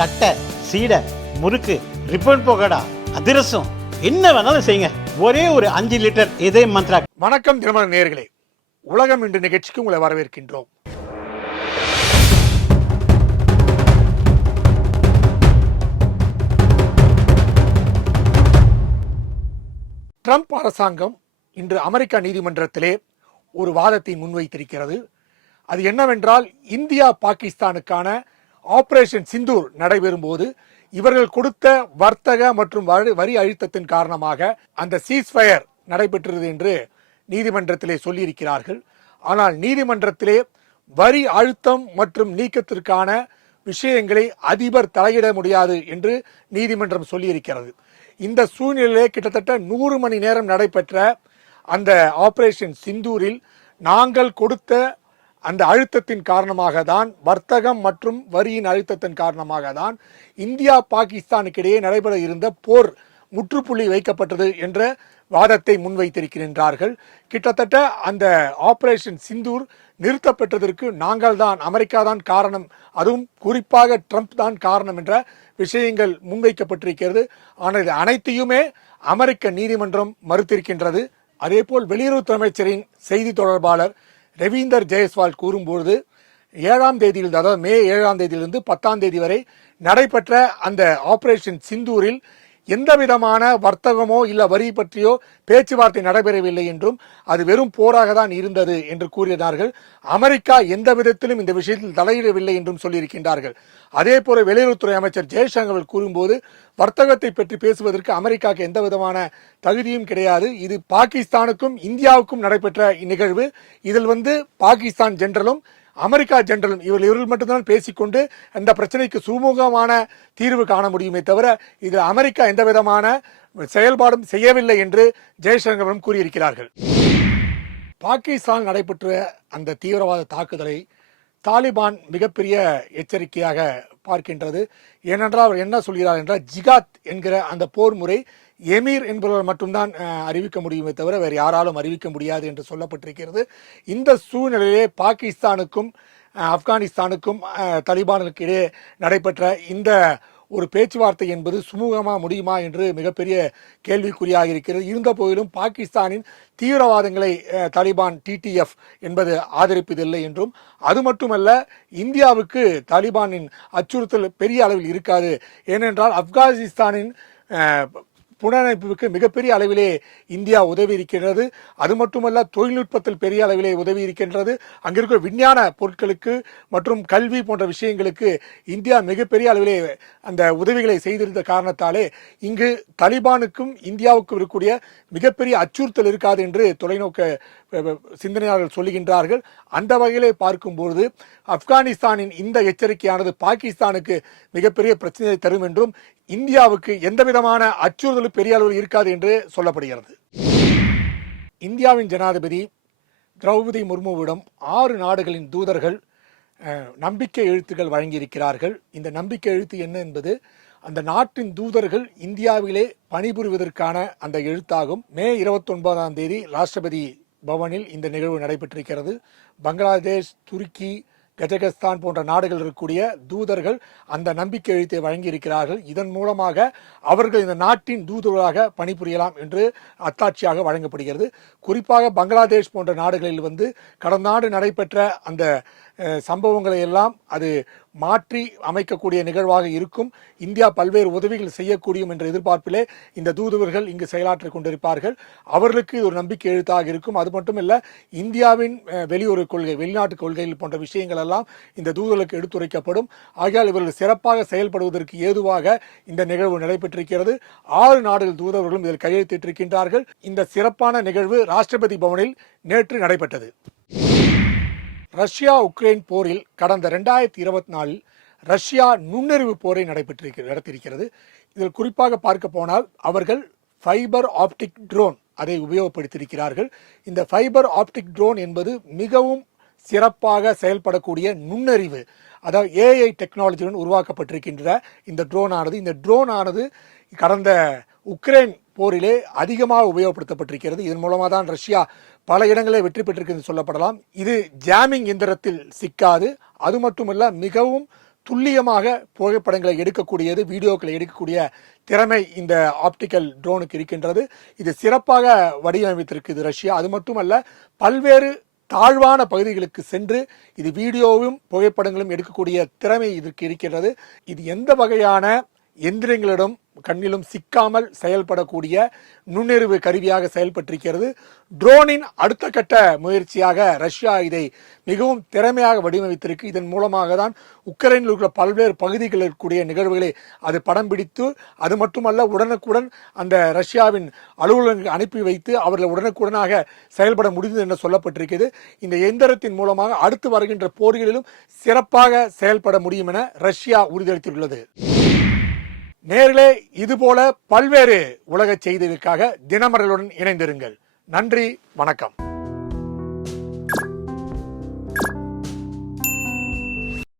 தட்டை, சீடை, முறுக்கு, ரிப்பன் போகடா, அதிரசம், என்ன வேணாலும் செய்யுங்க. ஒரே ஒரு 5 லிட்டர் இதய மந்த்ரா. வணக்கம் தினமலர் நேயர்களே, உலகம் இன்று நிகழ்ச்சிக்கு உங்களை வரவேற்கின்றோம். ட்ரம்ப் அரசாங்கம் இன்று அமெரிக்கா நீதிமன்றத்திலே ஒரு வாதத்தை முன்வைத்திருக்கிறது. அது என்னவென்றால், இந்தியா பாகிஸ்தானுக்கான ஆபரேஷன் சிந்தூர் நடைபெறும் போது இவர்கள் கொடுத்த வர்த்தக மற்றும் வரி அழுத்தத்தின் காரணமாக அந்த சீஸ்ஃபயர் நடைபெற்றது என்று நீதிமன்றத்திலே சொல்லியிருக்கிறார்கள். ஆனால் நீதிமன்றத்திலே வரி அழுத்தம் மற்றும் நீக்கத்திற்கான விஷயங்களை அதிபர் தலையிட முடியாது என்று நீதிமன்றம் சொல்லியிருக்கிறது. இந்த சூழ்நிலையிலே கிட்டத்தட்ட 100 மணி நேரம் நடைபெற்ற அந்த ஆபரேஷன் சிந்தூரில் நாங்கள் கொடுத்த அந்த அழுத்தத்தின் காரணமாக தான், வர்த்தகம் மற்றும் வரியின் அழுத்தத்தின் காரணமாக தான் இந்தியா பாகிஸ்தானுக்கு இடையே நடைபெற இருந்த போர் முற்றுப்புள்ளி வைக்கப்பட்டது என்ற வாதத்தை முன்வைத்திருக்கின்றார்கள். கிட்டத்தட்ட அந்த ஆபரேஷன் சிந்தூர் நிறுத்தப்பட்டதற்கு நாங்கள் தான், அமெரிக்கா தான் காரணம், அதுவும் குறிப்பாக ட்ரம்ப் தான் காரணம் என்ற விஷயங்கள் முன்வைக்கப்பட்டிருக்கிறது. ஆனால் இது அனைத்தையுமே அமெரிக்க நீதிமன்றம் மறுத்திருக்கின்றது. அதேபோல் வெளியுறவுத்துறை அமைச்சரின் செய்தி தொடர்பாளர் ரவீந்தர் ஜெயஸ்வால் கூறும்போது, 7ஆம் தேதியில், அதாவது மே 7ஆம் தேதியிலிருந்து 10ஆம் தேதி வரை நடைபெற்ற அந்த ஆபரேஷன் சிந்தூரில் எந்த விதமான வர்த்தகமோ இல்ல வரி பற்றியோ பேச்சுவார்த்தை நடைபெறவில்லை என்றும் அது வெறும் போராக தான் இருந்தது என்று கூறினார்கள். அமெரிக்கா எந்த விதத்திலும் இந்த விஷயத்தில் தலையிடவில்லை என்றும் சொல்லியிருக்கின்றார்கள். அதே போல வெளியுறவுத்துறை அமைச்சர் ஜெய்சங்கர் கூறும்போது, வர்த்தகத்தை பற்றி பேசுவதற்கு அமெரிக்காவுக்கு எந்த விதமான தகுதியும் கிடையாது. இது பாகிஸ்தானுக்கும் இந்தியாவுக்கும் நடைபெற்ற நிகழ்வு. இதில் பாகிஸ்தான் ஜெனரலும் அமெரிக்கா ஜெனரலும் இவர்கள் மட்டும்தான் பேசிக்கொண்டு அந்த பிரச்சனைக்கு சுமூகமான தீர்வு காண முடியுமே தவிர இதில் அமெரிக்கா எந்த விதமான செயல்பாடும் செய்யவில்லை என்று ஜெய்சங்கரும் கூறியிருக்கிறார்கள். பாகிஸ்தான் நடைபெற்ற அந்த தீவிரவாத தாக்குதலை தாலிபான் மிகப்பெரிய எச்சரிக்கையாக பார்க்கின்றது. ஏனென்றால் அவர் என்ன சொல்கிறார் என்றால், ஜிகாத் என்கிற அந்த போர் முறை எமீர் என்பவர்கள் மட்டும்தான் அறிவிக்க முடியுமே தவிர வேறு யாராலும் அறிவிக்க முடியாது என்று சொல்லப்பட்டிருக்கிறது. இந்த சூழ்நிலையிலே பாகிஸ்தானுக்கும் ஆப்கானிஸ்தானுக்கும் தாலிபானுக்கு இடையே நடைபெற்ற இந்த ஒரு பேச்சுவார்த்தை என்பது சுமூகமாக முடியுமா என்று மிகப்பெரிய கேள்விக்குறியாக இருக்கிறது. இருந்த போதிலும் பாகிஸ்தானின் தீவிரவாதங்களை தாலிபான் டிடிஎஃப் என்பது ஆதரிப்பதில்லை என்றும், அது மட்டுமல்ல இந்தியாவுக்கு தாலிபானின் அச்சுறுத்தல் பெரிய அளவில் இருக்காது. ஏனென்றால் ஆப்கானிஸ்தானின் புனரமைப்புக்கு மிகப்பெரிய அளவிலே இந்தியா உதவி இருக்கின்றது. அது மட்டுமல்ல தொழில்நுட்பத்தில் பெரிய அளவிலே உதவி இருக்கின்றது. அங்கிருக்கிற விஞ்ஞான பொருட்களுக்கு மற்றும் கல்வி போன்ற விஷயங்களுக்கு இந்தியா மிகப்பெரிய அளவிலே அந்த உதவிகளை செய்திருந்த காரணத்தாலே இங்கு தாலிபானுக்கும் இந்தியாவுக்கும் இருக்கக்கூடிய மிகப்பெரிய அச்சுறுத்தல் இருக்காது என்று தொலைநோக்க சிந்தனையாளர்கள் சொல்லுகின்றார்கள். அந்த வகையிலே பார்க்கும்போது ஆப்கானிஸ்தானின் இந்த எச்சரிக்கையானது பாகிஸ்தானுக்கு மிகப்பெரிய பிரச்சனையை தரும் என்றும், இந்தியாவுக்கு எந்த விதமான அச்சுறுத்தலும் பெரிய அளவில் இருக்காது என்று சொல்லப்படுகிறது. இந்தியாவின் ஜனாதிபதி திரௌபதி முர்முவிடம் 6 நாடுகளின் தூதர்கள் நம்பிக்கை எழுத்துக்கள் வழங்கியிருக்கிறார்கள். இந்த நம்பிக்கை எழுத்து என்ன என்பது, அந்த நாட்டின் தூதர்கள் இந்தியாவிலே பணிபுரிவதற்கான அந்த எழுத்தாகும். மே 29ஆம் தேதி ராஷ்டிரபதி பவனில் இந்த நிகழ்வு நடைபெற்றிருக்கிறது. பங்களாதேஷ், துருக்கி, கஜகஸ்தான் போன்ற நாடுகள் இருக்கக்கூடிய தூதர்கள் அந்த நம்பிக்கை எழுத்தை வழங்கியிருக்கிறார்கள். இதன் மூலமாக அவர்கள் இந்த நாட்டின் தூதர்களாக பணிபுரியலாம் என்று அத்தாட்சியாக வழங்கப்படுகிறது. குறிப்பாக பங்களாதேஷ் போன்ற நாடுகளில் கடந்த ஆண்டு நடைபெற்ற அந்த சம்பவங்களை எல்லாம் அது மாற்றி அமைக்கக்கூடிய நிகழ்வாக இருக்கும். இந்தியா பல்வேறு உதவிகள் செய்யக்கூடியும் என்ற எதிர்பார்ப்பிலே இந்த தூதுவர்கள் இங்கு செயலாற்றிக் கொண்டிருப்பார்கள். அவர்களுக்கு இது ஒரு நம்பிக்கை எழுத்தாக இருக்கும். அது மட்டுமல்ல, இந்தியாவின் வெளியுறவு கொள்கை, வெளிநாட்டு கொள்கைகள் போன்ற விஷயங்கள் எல்லாம் இந்த தூதுவர்களுக்கு எடுத்துரைக்கப்படும். ஆகையால் இவர்கள் சிறப்பாக செயல்படுவதற்கு ஏதுவாக இந்த நிகழ்வு நடைபெற்றிருக்கிறது. 6 நாடுகள் தூதுவர்களும் இதில் கையெழுத்திட்டிருக்கின்றார்கள். இந்த சிறப்பான நிகழ்வு ராஷ்டிரபதி பவனில் நேற்று நடைபெற்றது. ரஷ்யா உக்ரைன் போரில் கடந்த 2024 ரஷ்யா நுண்ணறிவு போரை நடத்தியிருக்கிறது. இதில் குறிப்பாக பார்க்க போனால் அவர்கள் ஃபைபர் ஆப்டிக் ட்ரோன் அதை உபயோகப்படுத்தியிருக்கிறார்கள். இந்த ஃபைபர் ஆப்டிக் ட்ரோன் என்பது மிகவும் சிறப்பாக செயல்படக்கூடிய நுண்ணறிவு, அதாவது ஏஐ டெக்னாலஜியுடன் உருவாக்கப்பட்டிருக்கின்ற இந்த ட்ரோன் ஆனது கடந்த உக்ரைன் போரிலே அதிகமாக உபயோகப்படுத்தப்பட்டிருக்கிறது. இதன் மூலமாக தான் ரஷ்யா பல இடங்களில் வெற்றி பெற்றிருக்கு சொல்லப்படலாம். இது ஜாமிங் எந்திரத்தில் சிக்காது. அது மட்டுமல்ல, மிகவும் துல்லியமாக புகைப்படங்களை எடுக்கக்கூடியது, வீடியோக்களை எடுக்கக்கூடிய திறமை இந்த ஆப்டிக்கல் ட்ரோனுக்கு இருக்கின்றது. இது சிறப்பாக வடிவமைத்திருக்குது ரஷ்யா. அது மட்டுமல்ல, பல்வேறு தாழ்வான பகுதிகளுக்கு சென்று இது வீடியோவும் புகைப்படங்களும் எடுக்கக்கூடிய திறமை இதற்கு இருக்கிறது. இது எந்த வகையான எந்திரங்களிடம் கண்ணிலும் சிக்காமல் செயல்படக்கூடிய நுண்ணறிவு கருவியாக செயல்பட்டிருக்கிறது. ட்ரோனின் அடுத்த கட்ட முயற்சியாக ரஷ்யா இதை மிகவும் திறமையாக வடிவமைத்திருக்கு. இதன் மூலமாக தான் உக்ரைனில் இருக்கிற பல்வேறு பகுதிகளில் இருக்கக்கூடிய நிகழ்வுகளை அது படம் பிடித்து, அது மட்டுமல்ல, உடனுக்குடன் அந்த ரஷ்யாவின் அலுவலகங்களுக்கு அனுப்பி வைத்து அவர்கள் உடனுக்குடனாக செயல்பட முடிந்தது என்று சொல்லப்பட்டிருக்கிறது. இந்த எந்திரத்தின் மூலமாக அடுத்து வருகின்ற போர்களிலும் சிறப்பாக செயல்பட முடியும் என ரஷ்யா உறுதியளித்துள்ளது. நேர்களே, இதுபோல பல்வேறு உலக செய்திகளுக்காக தினமரலுடன் இணைந்திருங்கள். நன்றி, வணக்கம்.